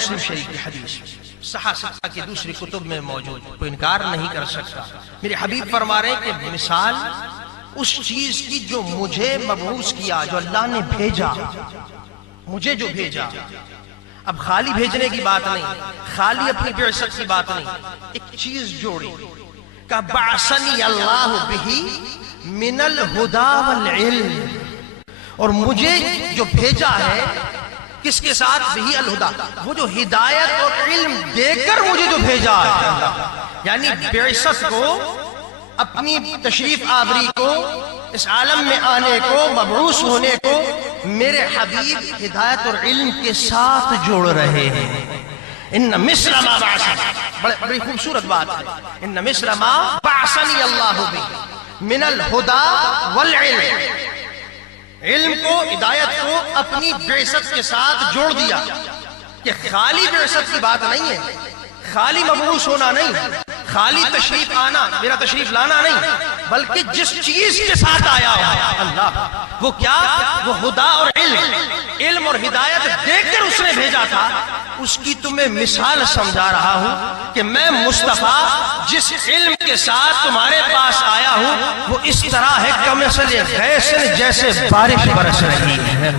مسلم شریف کی حدیث صحاح کی دوسری کتب میں موجود، کوئی انکار نہیں کر سکتا. میرے حبیب فرما رہے ہیں کہ مثال اس چیز کی جو مجھے مبعوث کیا، جو اللہ نے بھیجا، مجھے جو بھیجا. اب خالی بھیجنے کی بات نہیں، خالی اپنی بعثت کی بات نہیں، ایک چیز جوڑی کہ بعثنی اللہ بہ من الہدی والعلم، اور مجھے جو بھیجا ہے کس کے ساتھ؟ بہ الہدی، وہ جو ہدایت اور علم دے کر مجھے جو بھیجا ہے. یعنی بعثت کو، اپنی تشریف آوری کو، اس عالم میں آنے کو، مبعوث ہونے کو میرے حبیب ہدایت اور علم کے ساتھ جوڑ رہے ہیں. ان مثل ما بعثنی، بڑی خوبصورت بات ہے، ان مثل ما بعثنی اللہ بہ من الہدی والعلم، علم کو، ہدایت کو اپنی بعثت کے ساتھ جوڑ دیا. کہ خالی بعثت کی بات نہیں ہے، خالی مبعوث ہونا نہیں، خالی تشریف آنا، میرا تشریف لانا نہیں، بلکہ جس چیز کے ساتھ آیا ہوا اللہ، وہ کیا؟ وہ ہدا اور علم اور ہدایت دے کر اس نے بھیجا تھا. اس کی تمہیں مثال سمجھا رہا ہوں کہ میں مصطفیٰ جس علم کے ساتھ تمہارے پاس آیا ہوں وہ اس طرح ہے کمثل غیث، جیسے بارش برس رہی ہے.